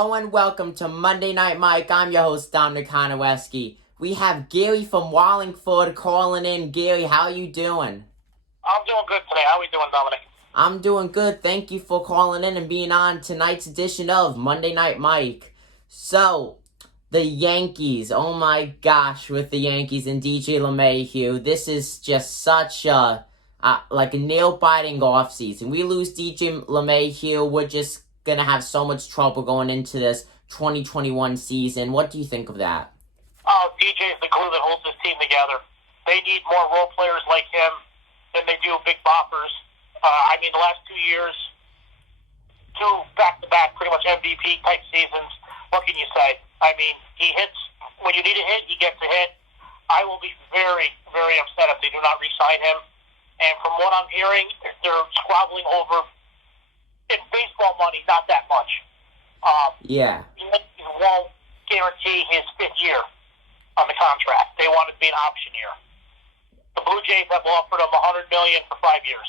Hello and welcome to Monday Night Mike. I'm your host, Dominic Konoweski. We have Gary from Wallingford calling in. Gary, how are you doing? I'm doing good today. How are we doing, Dominic? I'm doing good. Thank you for calling in and being on tonight's edition of Monday Night Mike. So, the Yankees. Oh my gosh, with the Yankees and DJ LeMahieu. This is just such a nail-biting offseason. We lose DJ LeMahieu, we're just going to have so much trouble going into this 2021 season. What do you think of that? Oh, DJ is the glue that holds this team together. They need more role players like him than they do big boppers. The last 2 years, two back-to-back pretty much MVP-type seasons. What can you say? He hits. When you need a hit, he gets a hit. I will be very, very upset if they do not re-sign him. And from what I'm hearing, they're squabbling over, in baseball money, not that much. Yeah. The Yankees won't guarantee his fifth year on the contract. They want it to be an option year. The Blue Jays have offered him $100 million for 5 years.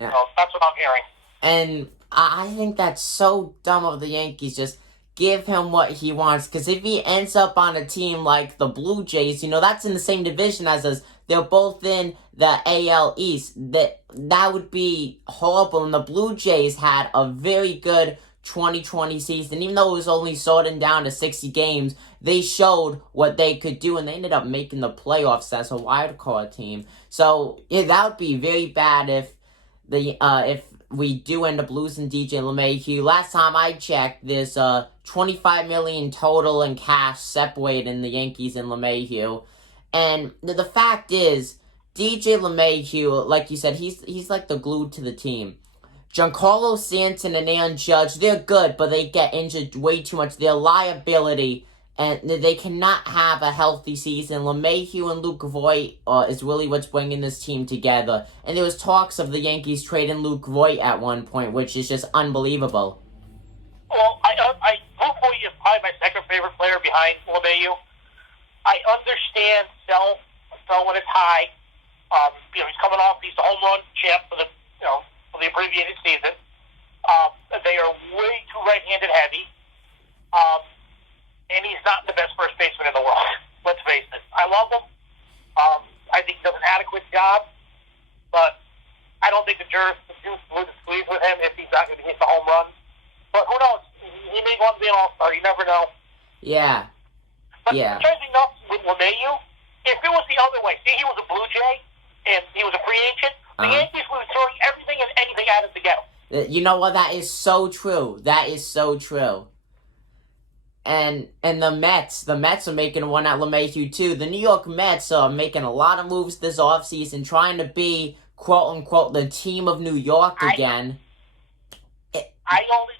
Yeah. So that's what I'm hearing. And I think that's so dumb of the Yankees. Just give him what he wants. Because if he ends up on a team like the Blue Jays, that's in the same division as us. They're both in the AL East. That would be horrible. And the Blue Jays had a very good 2020 season. Even though it was only sorting down to 60 games, they showed what they could do. And they ended up making the playoffs as a wild card team. So that would be very bad if we do end up losing DJ LeMahieu. Last time I checked, there's $25 million total in cash separating the Yankees and LeMahieu. And the fact is, DJ LeMahieu, like you said, he's like the glue to the team. Giancarlo Stanton and Aaron Judge, they're good, but they get injured way too much. They're a liability, and they cannot have a healthy season. LeMahieu and Luke Voit is really what's bringing this team together. And there was talks of the Yankees trading Luke Voit at one point, which is just unbelievable. Well, Luke Voit is probably my second favorite player behind LeMahieu. I understand sell when it's high. He's coming off. He's the home run champ for the abbreviated season. They are way too right-handed heavy. And he's not the best first baseman in the world. Let's face it. I love him. I think he does an adequate job, but I don't think the jury would squeeze with him if he's not going to hit the home run. But who knows? He may go on to be an all-star. You never know. Yeah. But yeah. Interesting enough with LeMahieu, if it was the other way, say he was a Blue Jay and he was a free agent, the Yankees would be throwing everything and anything at him to get him. You know what? That is so true. That is so true. And the Mets are making one at LeMahieu too. The New York Mets are making a lot of moves this offseason, trying to be, quote unquote, the team of New York again. I only,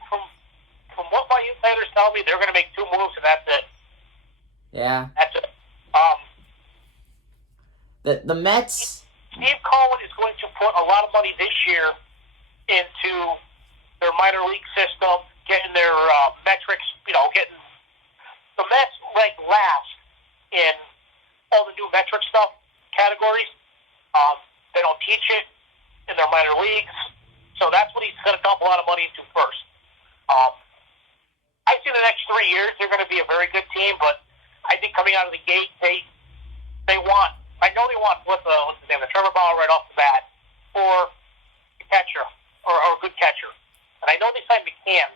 from what my insiders tell me, they're going to make 2 moves and that's it. Yeah. That's it. The Mets. Steve Cohen is going to put a lot of money this year into their minor league system, getting their metrics, getting the Mets ranked last in all the new metric stuff categories. They don't teach it in their minor leagues, so that's what he's going to dump a lot of money into first. I see the next 3 years they're going to be a very good team, but I think coming out of the gate, they want. I know they want what's his name, the Trevor Bauer right off the bat, or a catcher, or a good catcher. And I know they signed McCann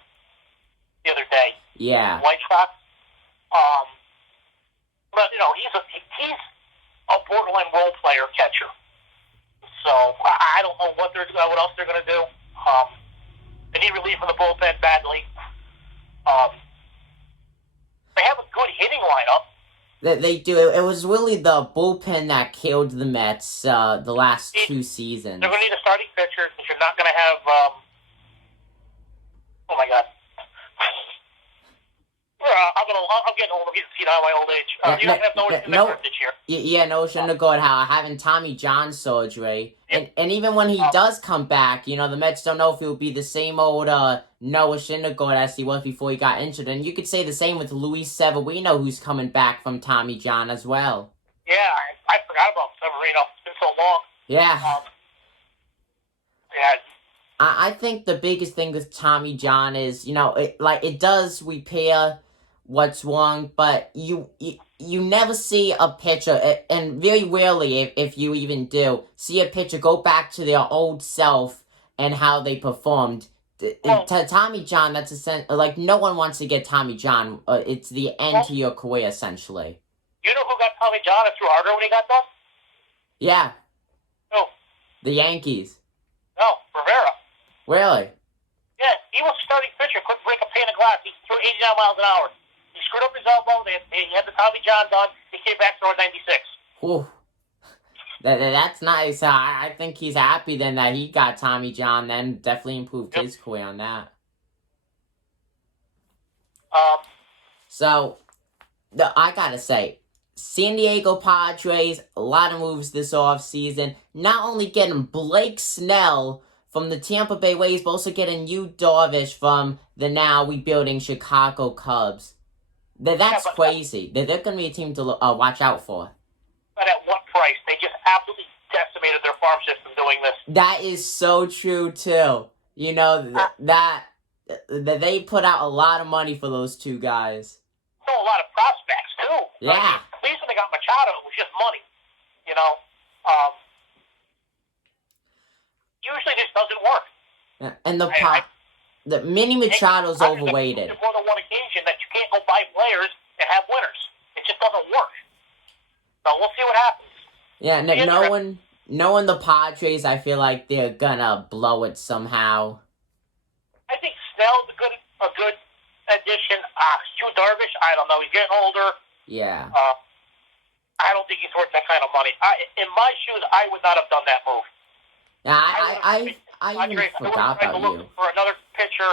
the other day. Yeah. White Sox. But he's a borderline role player catcher. So I don't know what else they're going to do. They need relief from the bullpen badly. They have a good hitting lineup. They do. It was really the bullpen that killed the Mets the last 2 seasons. They're going to need a starting pitcher because you're not going to have. Oh my God! I'm getting old. I'm getting senile at my old age. You're not going to have Noah Syndergaard this year. Yeah, Noah Syndergaard having Tommy John surgery. Yep. And even when he does come back, the Mets don't know if he'll be the same old Noah Syndergaard as he was before he got injured. And you could say the same with Luis Severino, who's coming back from Tommy John as well. Yeah, I forgot about Severino. It's been so long. Yeah. Yeah. I think the biggest thing with Tommy John is, it does repair what's wrong, but you never see a pitcher, and very rarely, if you even do, see a pitcher go back to their old self and how they performed. Well, To Tommy John, that's like no one wants to get Tommy John. It's the end well, to your career, essentially. you know who got Tommy John and threw harder when he got done? Yeah, No, the Yankees. no, Rivera. Really? Yeah, he was a starting pitcher, couldn't break a pane of glass. He threw 89 miles an hour. He screwed up his elbow. He had the Tommy John done. He came back throwing 96. Whew. That's nice. I think he's happy then that he got Tommy John. Then definitely improved Yep. his career on that. Um, So, I gotta say, San Diego Padres, a lot of moves this offseason. Not only getting Blake Snell from the Tampa Bay Rays, but also getting Yu Darvish from the now rebuilding Chicago Cubs. That's crazy. They're going to be a team to watch out for. but at what price? They just absolutely decimated their farm system doing this. That is so true, too. That they put out a lot of money for those two guys. So a lot of prospects, too. Yeah. I mean, the reason they got Machado was just money. Usually this doesn't work. And the Mini Machado's overrated. There's more than one occasion that you can't go buy players and have winners. It just doesn't work. So we'll see what happens. Yeah, knowing the Padres, I feel like they're gonna blow it somehow. I think Snell's a good addition. Yu Darvish, I don't know. He's getting older. Yeah. I don't think he's worth that kind of money. In my shoes, I would not have done that move. Yeah, I even forgot about you. For another pitcher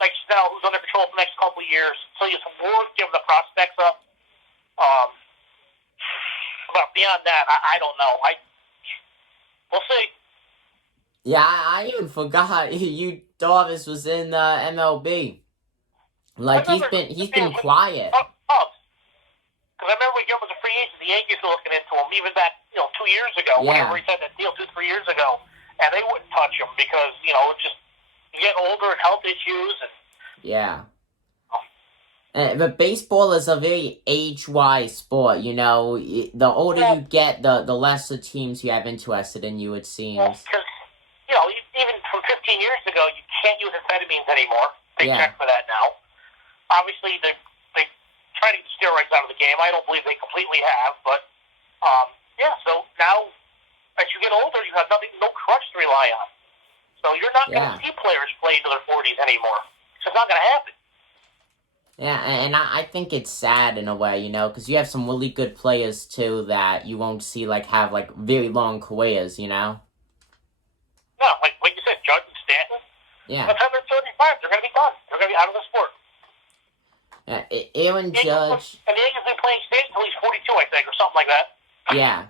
like Snell, who's under control for the next couple of years, so it's worth giving the prospects up. But beyond that, I don't know. We'll see. Yeah, I even forgot Yu Darvish was in MLB. Like he's been quiet. Because I remember when he was a free agent, the Yankees were looking into him even back 2 years ago. Yeah. Whenever he signed that deal 2-3 years ago, and they wouldn't touch him because it's just you get older and health issues. Yeah. But baseball is a very age-wise sport, The older you get, the less the teams you have interested in you, it seems. Well, because, even from 15 years ago, you can't use amphetamines anymore. They check for that now. Obviously, they try to get steroids out of the game. I don't believe they completely have, but, so now, as you get older, you have no crutch to rely on. So you're not going to see players play into their 40s anymore. It's just not going to happen. Yeah, and I think it's sad in a way, because you have some really good players, too, that you won't see, have very long careers, No, like you said, Judge and Stanton. Yeah. By the time they're 35, they're going to be done. They're going to be out of the sport. Yeah, Aaron Judge. And the Yankees been playing Stanton until he's 42, I think, or something like that. Yeah.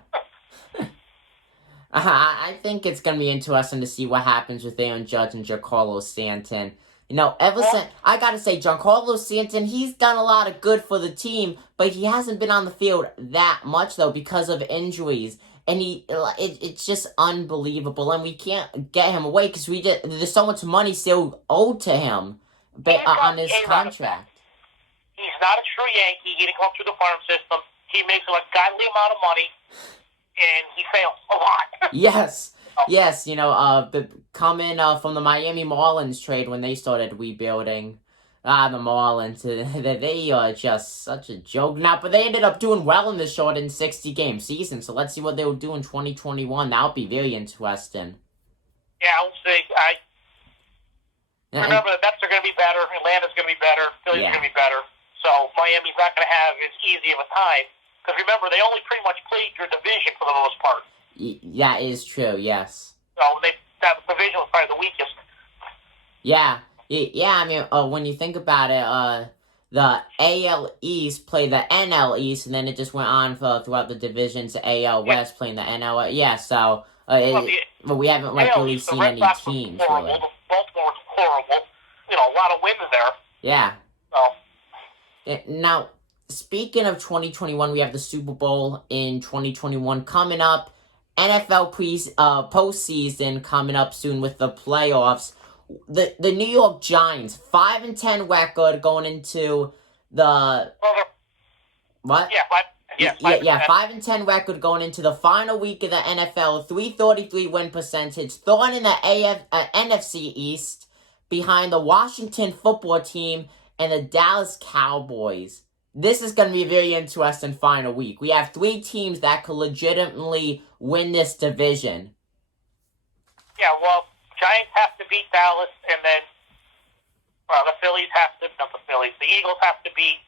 I think it's going to be interesting to see what happens with Aaron Judge and Giancarlo Stanton. Since, I gotta say, Giancarlo Stanton, he's done a lot of good for the team, but he hasn't been on the field that much, though, because of injuries. And it's just unbelievable, and we can't get him away because there's so much money still owed to him on his contract. He's not a true Yankee. He didn't come through the farm system. He makes a godly amount of money, and he fails a lot. Yes. Yes, coming from the Miami Marlins trade when they started rebuilding. The Marlins, they are just such a joke now. But they ended up doing well in the shortened 60-game season. So let's see what they will do in 2021. That'll be very interesting. Yeah, we'll see. Remember, the Mets are going to be better. Atlanta's going to be better. Philly's going to be better. So Miami's not going to have as easy of a time. Because remember, they only pretty much played your division for the most part. That is true, yes. So that division was probably the weakest. Yeah. Yeah, I mean, when you think about it, the AL East played the NL East, and then it just went on throughout the divitions, AL West playing the NL. Yeah, so but we haven't really seen any teams. Horrible. Really. The Baltimore was horrible. A lot of wins there. Yeah. So. Now, speaking of 2021, we have the Super Bowl in 2021 coming up. NFL postseason coming up soon with the playoffs. The New York Giants 5-10 record going into the what? Yeah, Yeah, 5-10 record going into the final week of the NFL. 333 win percentage. Third in the NFC East, behind the Washington football team and the Dallas Cowboys. This is going to be a very interesting final week. We have 3 teams that could legitimately win this division. Yeah, well, Giants have to beat Dallas, and then the Phillies have to, not the Phillies, the Eagles have to beat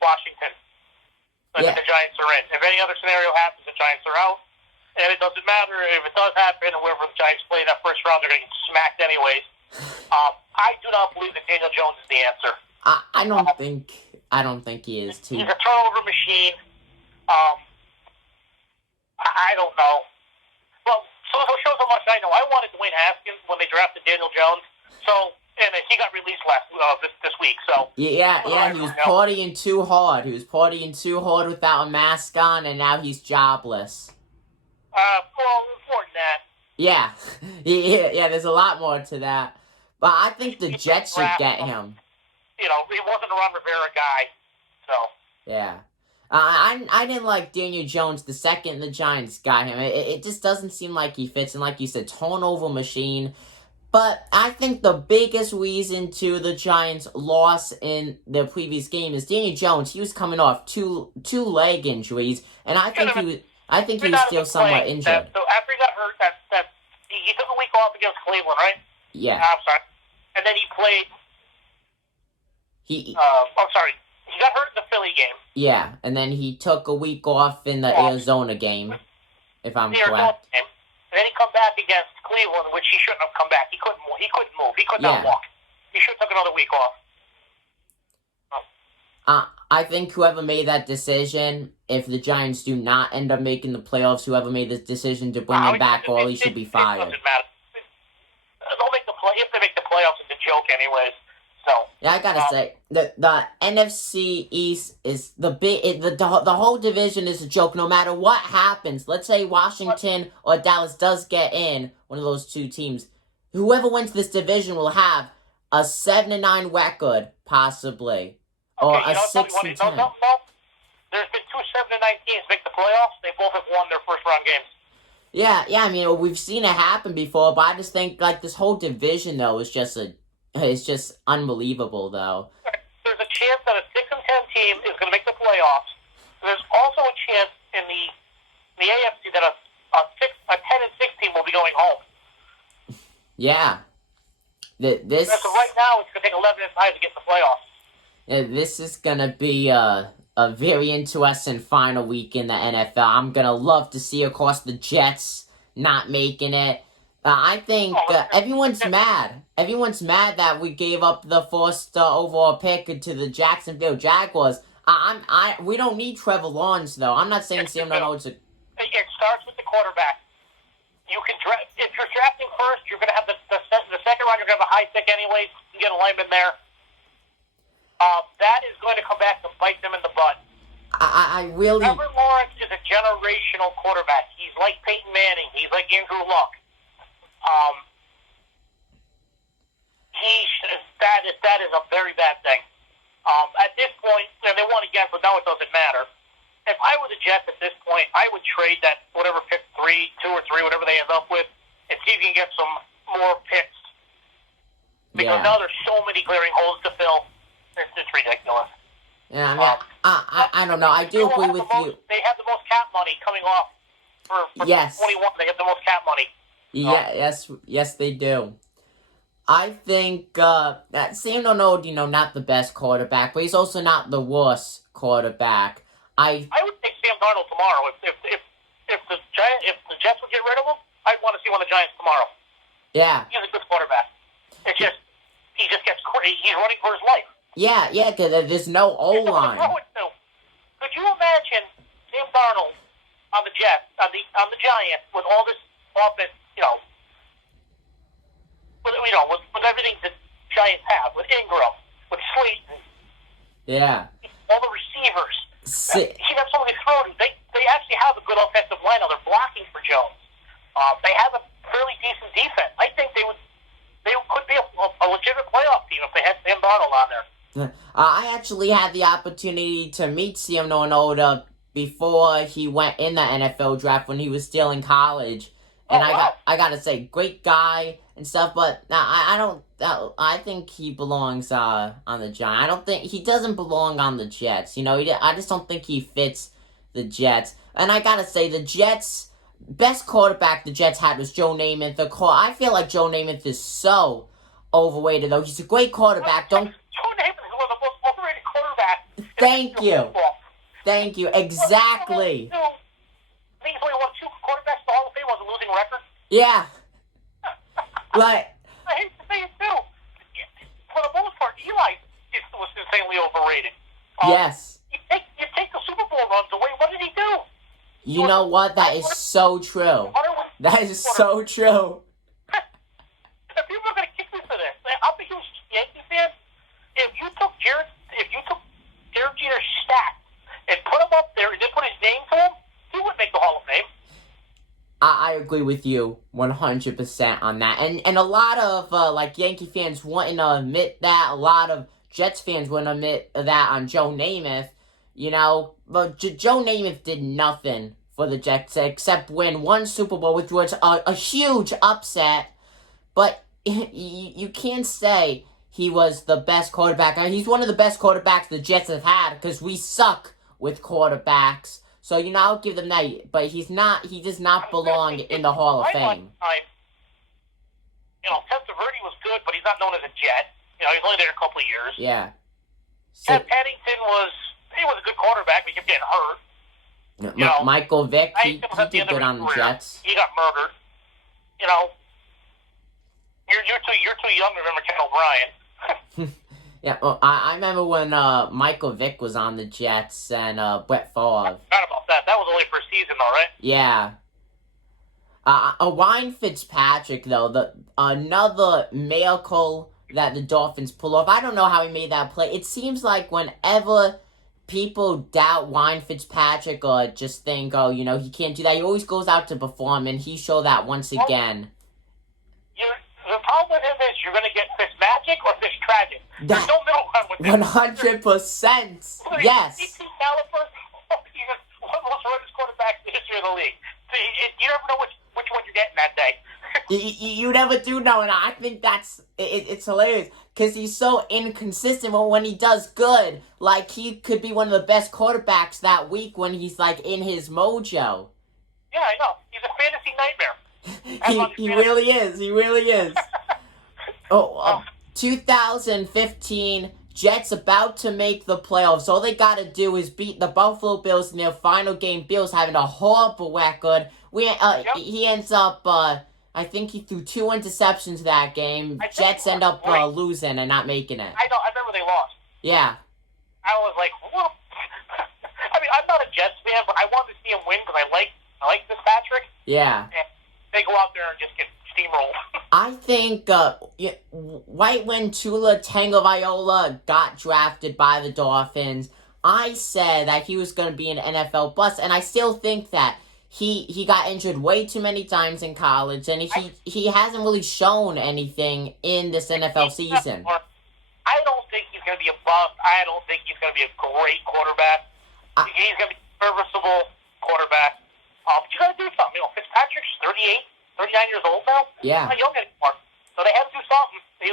Washington. So the Giants are in. If any other scenario happens, the Giants are out. And it doesn't matter if it does happen, and wherever the Giants play that first round, they're going to get smacked anyways. I do not believe that Daniel Jones is the answer. I don't think he is too. He's a turnover machine. I don't know. Well, so it shows how much I know. I wanted Dwayne Haskins when they drafted Daniel Jones. And he got released this week. So yeah, he was partying too hard. He was partying too hard without a mask on, and now he's jobless. Well, more than that. Yeah, yeah. There's a lot more to that, but I think the Jets should get him. You know, he wasn't a Ron Rivera guy, so. Yeah. I didn't like Daniel Jones the second the Giants got him. It just doesn't seem like he fits, and like you said, turnover machine. But I think the biggest reason to the Giants' loss in their previous game is Daniel Jones. He was coming off two leg injuries, and I think he was still somewhat injured. So after he got hurt, he took a week off against Cleveland, right? Yeah. I'm sorry. And then he played. I'm sorry. He got hurt in the Philly game. Yeah, and then he took a week off in the Arizona game, if I'm correct. And then he come back against Cleveland, which he shouldn't have come back. He couldn't move. He could not walk. He should have took another week off. I think whoever made that decision, if the Giants do not end up making the playoffs, whoever made this decision to bring him back early should be fired. It doesn't matter. They'll make if they make the playoffs, it's a joke anyways. So yeah, I gotta say the NFC East is the whole division is a joke. No matter what happens, let's say Washington or Dallas does get in, one of those two teams, whoever wins this division will have a 7-9 record, possibly, or a 6-10. No. There's been 2 7-9 teams make the playoffs. They both have won their first round games. Yeah. I mean, we've seen it happen before, but I just think like this whole division though is just unbelievable though. There's a chance that a 6-10 team is going to make the playoffs. There's also a chance in the AFC that a 10-6 team will be going home. Yeah. So right now, it's going to take 11 times to get the playoffs. Yeah, this is going to be a very interesting final week in the NFL. I'm going to love to see, of course, the Jets not making it. I think everyone's mad. Everyone's mad that we gave up the first overall pick to the Jacksonville Jaguars. We don't need Trevor Lawrence, though. I'm not saying Sam Darnold's It starts with the quarterback. If you're drafting first, you're going to have the second round. You're going to have a high pick anyways. You can get a lineman there. That is going to come back to bite them in the butt. Trevor Lawrence is a generational quarterback. He's like Peyton Manning. He's like Andrew Luck. That is a very bad thing. At this point, they won again, but now it doesn't matter. If I were the Jets at this point, I would trade that whatever pick 2 or 3, whatever they end up with, and see if you can get some more picks. Because now there's so many glaring holes to fill. It's just ridiculous. Yeah, I don't know. I do agree with you. They have the most cap money coming off for 21. They have the most cap money. Yeah, yes, they do. I think that Sam Darnold, not the best quarterback, but he's also not the worst quarterback. I would take Sam Darnold tomorrow. If the Jets would get rid of him, I'd want to see one of the Giants tomorrow. Yeah. He's a good quarterback. It's just he just gets crazy. He's running for his life. Yeah, because there's no O-line. Could you imagine Sam Darnold on the Jets, on the Giants, with all this offense, with everything that Giants have, with Ingram, with Slayton, all the receivers. He'd have somebody thrown. They actually have a good offensive line now. They're blocking for Jones. they have a fairly decent defense. I think they could be a legitimate playoff team if they had Sam Darnold on there. I actually had the opportunity to meet Sam Darnold before he went in the NFL draft when he was still in college. And I gotta say, great guy and stuff, but I don't. I think he belongs on the Giants. I don't think he doesn't belong on the Jets. I just don't think he fits the Jets. And I gotta say, the Jets best quarterback the Jets had was Joe Namath. I feel like Joe Namath is so overrated, though. He's a great quarterback. Joe Namath is one of the most overrated quarterbacks. Thank you. Exactly. I think he's only won 2 quarterbacks in the Hall of Fame was a losing record. Yeah. Like, I hate to say it too. For the most part, Eli was insanely overrated. Yes. You take the Super Bowl runs away. What did he do? You know what? That is so true. That is so true. People are going to kick me for this. I'll be a huge Yankee fan. If you took Derek Jeter's stats and put him up there and then put his name to him, he would make the Hall of Fame. I agree with you 100% on that. And a lot of Yankee fans wouldn't admit that. A lot of Jets fans wouldn't admit that on Joe Namath. But Joe Namath did nothing for the Jets except win 1 Super Bowl, which was a huge upset. But you can't say he was the best quarterback. He's one of the best quarterbacks the Jets have had because we suck with quarterbacks. So, I'll give them that. But he does not belong in the Hall of Fame. Testaverde was good, but he's not known as a Jet. He's only there a couple of years. Yeah. Ted Pennington was a good quarterback, but he kept getting hurt. Michael Vick, he did good on the Jets. He got murdered. You're too young to remember Ken O'Brien. Yeah, well, I remember when Michael Vick was on the Jets and Brett Favre. I forgot about that. That was only for a season, though, right? Yeah. Ryan Fitzpatrick, though, another miracle that the Dolphins pull off. I don't know how he made that play. It seems like whenever people doubt Ryan Fitzpatrick or just think, he can't do that, he always goes out to perform, and he showed that once again. The problem with him is you're going to get Fitzmagic or Fitztragic. There's no middle ground with him. 100%. Yes. He's caliber. He's one of the most horrendous quarterbacks in the history of the league. So you never know which one you're getting that day. You never do know, and I think it's hilarious because he's so inconsistent. But when he does good, he could be one of the best quarterbacks that week when he's in his mojo. Yeah, I know. He's a fantasy nightmare. He really is. 2015 Jets about to make the playoffs. All they got to do is beat the Buffalo Bills in their final game. Bills having a horrible record. He ends up. I think he threw 2 interceptions that game. Jets end up losing and not making it. I know. I remember they lost. Yeah. I was like, what? I mean, I'm not a Jets fan, but I wanted to see him win because I like Fitzpatrick. Yeah. And they go out there and just get steamrolled. I think right when Tua Tagovailoa got drafted by the Dolphins, I said that he was going to be an NFL bust, and I still think that he got injured way too many times in college, and he hasn't really shown anything in this NFL season. I don't think he's going to be a bust. I don't think he's going to be a great quarterback. He's going to be a serviceable quarterback. But you got to do something. Fitzpatrick's 39 years old now. Yeah. He's not young anymore. So they had to do something. He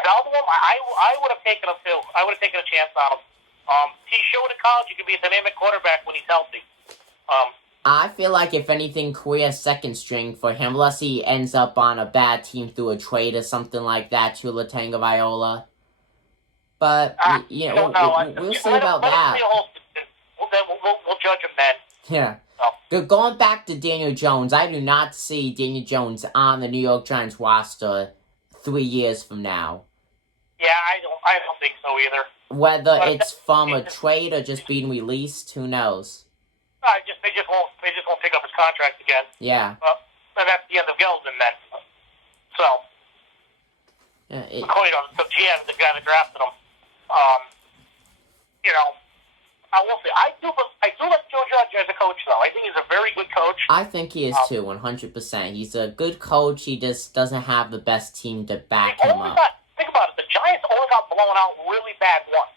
fell to him. I would have taken him too. I would have taken a chance on him. He showed in college he could be a dynamic quarterback when he's healthy. I feel like if anything, career second string for him, unless he ends up on a bad team through a trade or something like that, Tua Tagovailoa. But we'll see about that. We'll judge him then. Yeah. Going back to Daniel Jones, I do not see Daniel Jones on the New York Giants roster 3 years from now. Yeah, I don't think so either. Whether it's from a trade or just being released, who knows? They just won't pick up his contract again. Yeah. And that's the end of Geldin then. So. According to the GM, the guy that drafted him, I will say I do like Joe Judge as a coach, though. I think he's a very good coach. I think he is too, 100%. He's a good coach. He just doesn't have the best team to back him up. Think about it. The Giants only got blown out really bad once.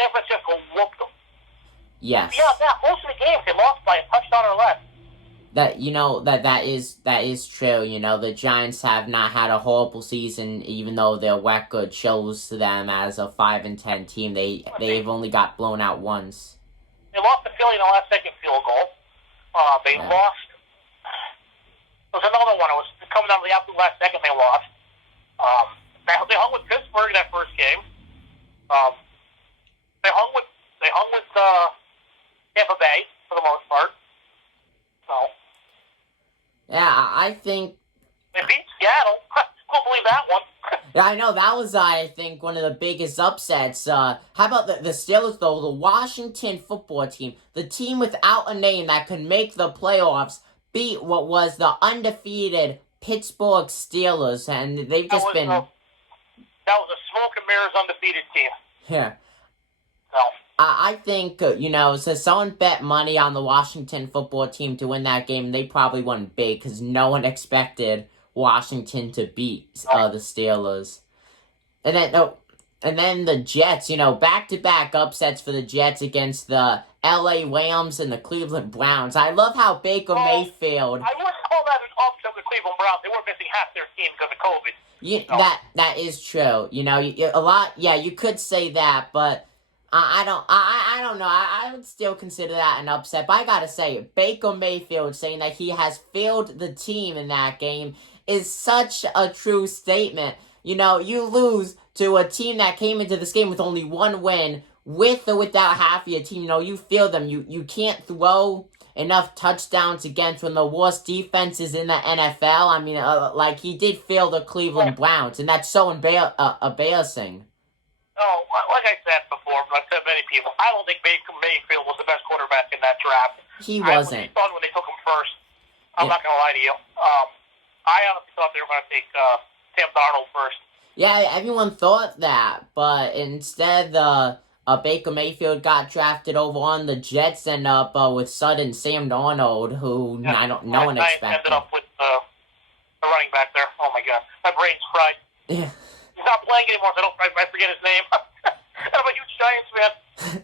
San Francisco whooped them. Yes. Beyond that, most of the games they lost by a touchdown or less. That is true. The Giants have not had a horrible season, even though their record shows them as a 5-10 team. They've only got blown out once. They lost to Philly in the last-second field goal. They lost. There was another one. It was coming down to the absolute last second. They lost. They hung with Pittsburgh in that first game. They hung with Tampa Bay for the most part. So. Yeah, I think. They beat Seattle. Couldn't believe that one. Yeah, I know, that was, I think, one of the biggest upsets. How about the Steelers, though? The Washington football team, the team without a name that could make the playoffs, beat what was the undefeated Pittsburgh Steelers, and they've just been... That was a smoke and mirrors undefeated team. Yeah. So. I think, so someone bet money on the Washington football team to win that game, they probably won big, because no one expected Washington to beat the Steelers. And then the Jets, back-to-back upsets for the Jets against the LA Rams and the Cleveland Browns. I love how Baker Mayfield... I wouldn't call that an upset with the Cleveland Browns. They were missing half their team because of COVID. Yeah, that is true. You could say that, but I don't know. I would still consider that an upset. But I gotta say, Baker Mayfield saying that he has failed the team in that game is such a true statement. You lose to a team that came into this game with only one win, with or without half of your team. You feel them. You can't throw enough touchdowns against one of the worst defenses in the NFL. I mean, he did fail the Cleveland Browns, and that's so embarrassing. Oh, like I said before, I've said many people, I don't think Baker Mayfield was the best quarterback in that draft. He wasn't. I was fun when they took him first. I'm not going to lie to you. I honestly thought they were going to take Sam Darnold first. Yeah, everyone thought that, but instead, Baker Mayfield got drafted over on the Jets, and with sudden Sam Darnold, who no one expected. Ended up with the running back there. Oh my God, my brain's fried. Yeah. He's not playing anymore, so I forget his name. I'm a huge Giants fan.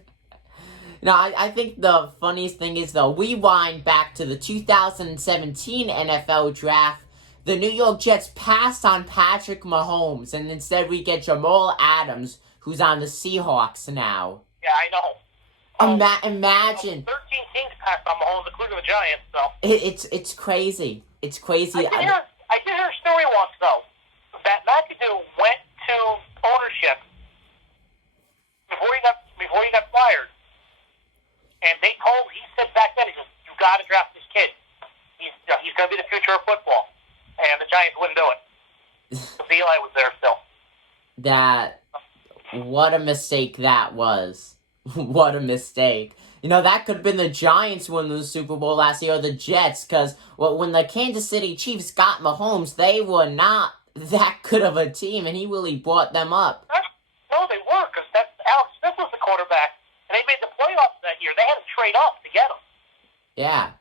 No, I think the funniest thing is, though, we wind back to the 2017 NFL Draft. The New York Jets passed on Patrick Mahomes, and instead we get Jamal Adams, who's on the Seahawks now. Yeah, I know. Imagine. 13 teams passed on Mahomes, including the Giants, so. It's crazy. It's crazy. I did hear a story once, though, that McAdoo went to ownership before he got fired. And he said back then, he said, you got to draft this kid. He's going to be the future of football. And the Giants wouldn't do it. Because Eli was there still. What a mistake that was. What a mistake. That could have been the Giants winning the Super Bowl last year, or the Jets, because when the Kansas City Chiefs got Mahomes, they were not that good of a team, and he really brought them up. No, they were, because Alex Smith was the quarterback, and they made the playoffs that year. They had to trade up to get him. Yeah.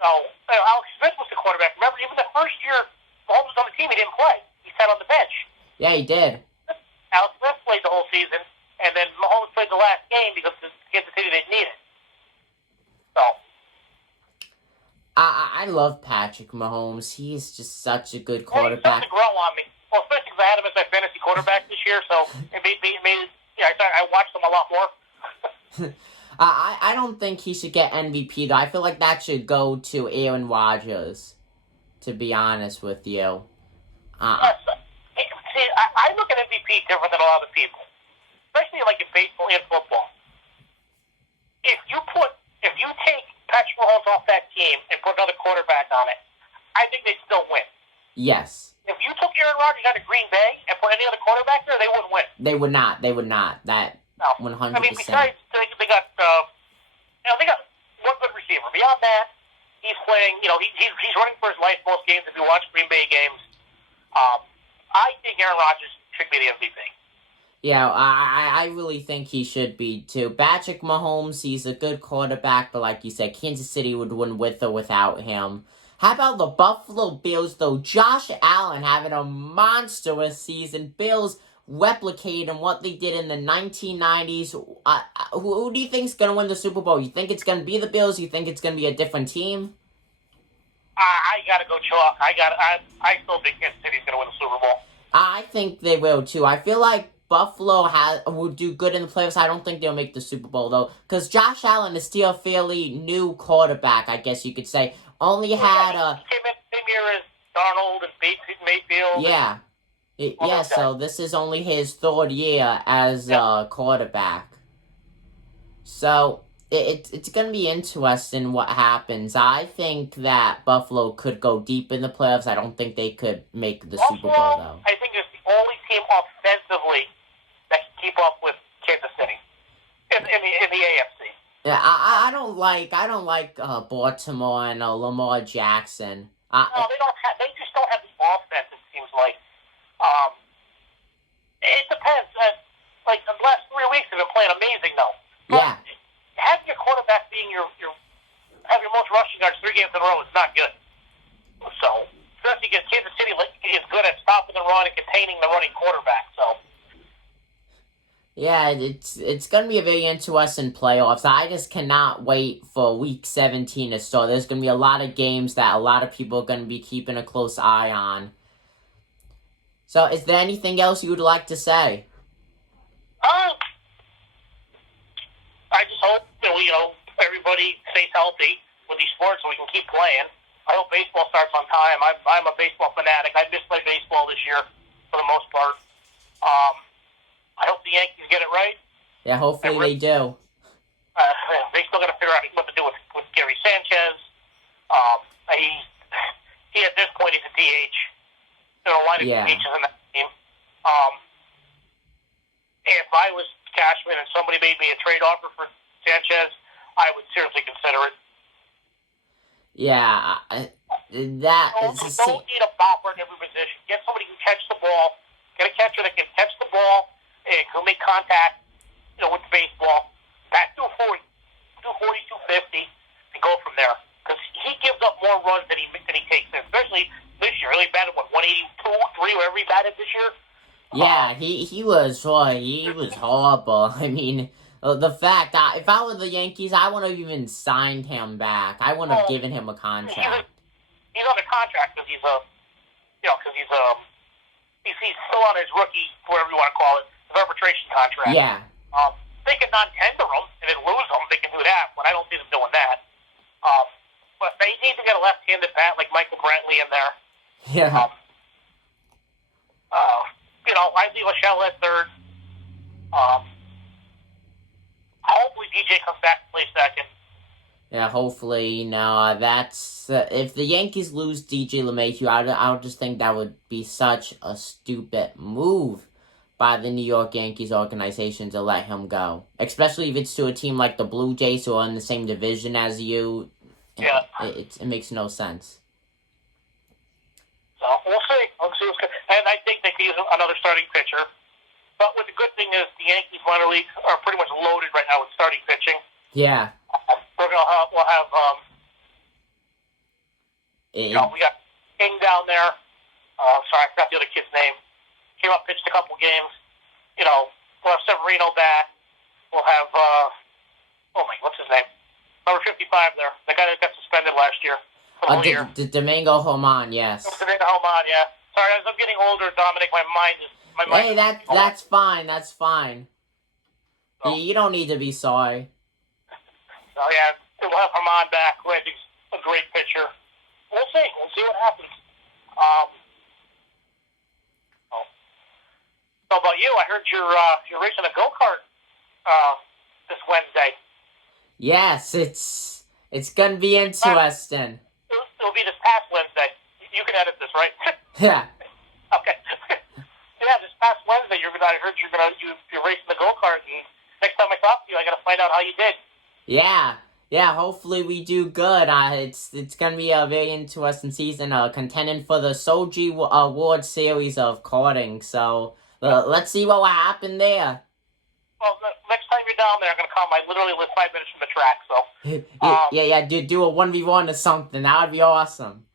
So, Alex Smith was the quarterback. Remember, even the first year Mahomes was on the team, he didn't play. He sat on the bench. Yeah, he did. Alex Smith played the whole season, and then Mahomes played the last game because Kansas City didn't need it. So. I love Patrick Mahomes. He's just such a good quarterback. He's starting to grow on me. Well, especially because I had him as my fantasy quarterback this year, so it made I watched him a lot more. I don't think he should get MVP, though. I feel like that should go to Aaron Rodgers, to be honest with you. See, I look at MVP different than a lot of people, especially like in baseball and football. If you take Patrick Mahomes off that team and put another quarterback on it, I think they'd still win. Yes. If you took Aaron Rodgers out of Green Bay and put any other quarterback there, they wouldn't win. They would not. That 100%. I mean, besides they got one good receiver. Beyond that, he's playing. He's running for his life most games. If you watch Green Bay games, I think Aaron Rodgers should be the MVP. Yeah, I really think he should be too. Patrick Mahomes, he's a good quarterback, but like you said, Kansas City would win with or without him. How about the Buffalo Bills, though? Josh Allen having a monstrous season. Bills replicating what they did in the 1990s. Who do you think's going to win the Super Bowl? You think it's going to be the Bills? You think it's going to be a different team? I got to go chalk. I still think Kansas City's going to win the Super Bowl. I think they will too. I feel like Buffalo will do good in the playoffs. I don't think they'll make the Super Bowl though, because Josh Allen is still a fairly new quarterback, I guess you could say. Only had He came in the same year as Darnold and Mayfield. yeah, yeah. So this is only his third year as a quarterback. So it's gonna be interesting what happens. I think that Buffalo could go deep in the playoffs. I don't think they could make the Super Bowl though. I think it's the only team offensively that can keep up with Kansas City in the AFC. Yeah, I don't like Baltimore and Lamar Jackson. No, they don't have. They just don't have the offense. It seems like. It depends. Like the last 3 weeks have been playing amazing though. Yeah. Having your quarterback being your have your most rushing yards 3 games in a row is not good. So especially because Kansas City is good at stopping the run and containing the running quarterback. So. Yeah, it's gonna be a very interesting playoffs. I just cannot wait for Week 17 to start. There's gonna be a lot of games that a lot of people are gonna be keeping a close eye on. So, is there anything else you would like to say? I just hope that everybody stays healthy with these sports so we can keep playing. I hope baseball starts on time. I'm a baseball fanatic. I missed my baseball this year for the most part. I hope the Yankees get it right. Yeah, hopefully they do. They still got to figure out what to do with Gary Sanchez. He at this point he's a DH. There are a lot of DHs in that team. If I was Cashman and somebody made me a trade offer for Sanchez, I would seriously consider it. Yeah, don't need a bopper in every position. Get somebody who can catch the ball. Get a catcher that can catch the ball and can make contact, with the baseball. Bat 240, 250, and go from there. Because he gives up more runs than he takes in, especially this year. He batted, 182, 3, whatever he batted this year? Yeah, he was horrible. I mean, the fact that if I were the Yankees, I wouldn't have even signed him back. I wouldn't have given him a contract. He's on a contract because he's still on his rookie, whatever you want to call it, his arbitration contract. Yeah. They can non-tender him and then lose him. They can do that, but I don't see them doing that. But they need to get a left-handed bat like Michael Brantley in there. Yeah. I leave Lachelle at third. Hopefully DJ comes back to play second. Yeah, hopefully, that's... if the Yankees lose DJ LeMahieu, I would just think that would be such a stupid move by the New York Yankees organization to let him go. Especially if it's to a team like the Blue Jays who are in the same division as you. Yeah. It makes no sense. So, we'll see. And I think they could use another starting pitcher. But what the good thing is, the Yankees minor leagues are pretty much loaded right now with starting pitching. Yeah. We'll have we got King down there. Sorry, I forgot the other kid's name. Came up, pitched a couple games. We'll have Severino back. We'll have what's his name? Number 55 there. The guy that got suspended last year. Domingo Germán, yes. Domingo Germán, yeah. Sorry, as I'm getting older, Dominic, my mind. Hey, that's fine. That's fine. So, you don't need to be sorry. So yeah, we'll have Germán back, who I think's a great pitcher. We'll see. We'll see what happens. So about you, I heard you're racing a go-kart this Wednesday. Yes, it's gonna be interesting. It'll be this past Wednesday. You can edit this, right? Yeah. Okay. Yeah, this past Wednesday, I heard you're racing the go-kart, and next time I talk to you, I got to find out how you did. Yeah. Hopefully we do good. It's gonna be a very interesting season. Contending for the Soji Award Series of karting. So Let's see what will happen there. Well, next time you're down there, I'm gonna come. I literally live 5 minutes from the track, so. Yeah. Do a 1v1 or something. That would be awesome.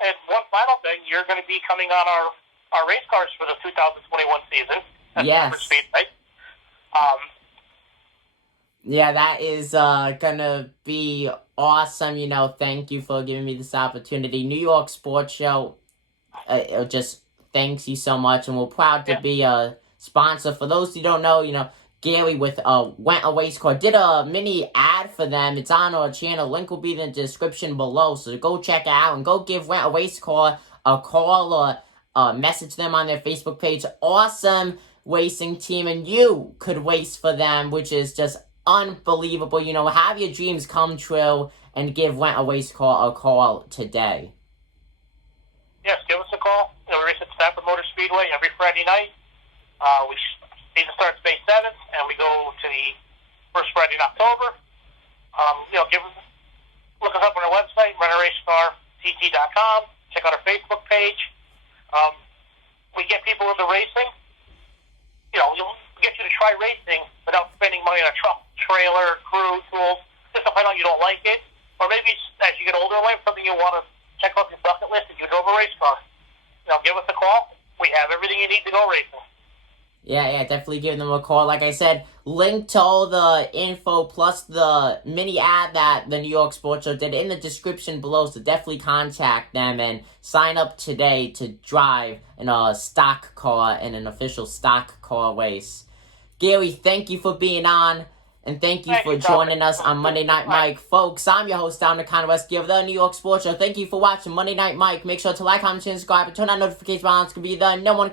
And one final thing, you're going to be coming on our race cars for the 2021 season. Yes. Speedway. Yeah, that is gonna be awesome. Thank you for giving me this opportunity. New York Sports Show just thanks you so much, and we're proud to be a sponsor. For those who don't know, Gary with Went a Racecar did a mini ad for them. It's on our channel. Link will be in the description below, so go check it out and go give Went a Racecar a call or message them on their Facebook page. Awesome racing team, and you could race for them, which is just unbelievable. Have your dreams come true and give Went a Racecar a call today. Yes, give us a call. We race at Stafford Motor Speedway every Friday night. Season starts May 7th, and we go to the first Friday in October. Look us up on our website, RentARacecarCT.com. Check out our Facebook page. We get people into racing. We'll get you to try racing without spending money on a truck, trailer, crew, tools, just to find out you don't like it. Or maybe as you get older in life, something you want to check off your bucket list if you drove a race car. Give us a call. We have everything you need to go racing. Yeah, definitely give them a call. Like I said, link to all the info plus the mini ad that the New York Sports Show did in the description below, so definitely contact them and sign up today to drive in a stock car in an official stock car race. Gary, thank you for being on, and thank you for joining us on Monday Night Mike. Folks, I'm your host, Dominic Conway of the New York Sports Show. Thank you for watching Monday Night Mike. Make sure to like, comment, and subscribe, and turn on notification bells to be the #1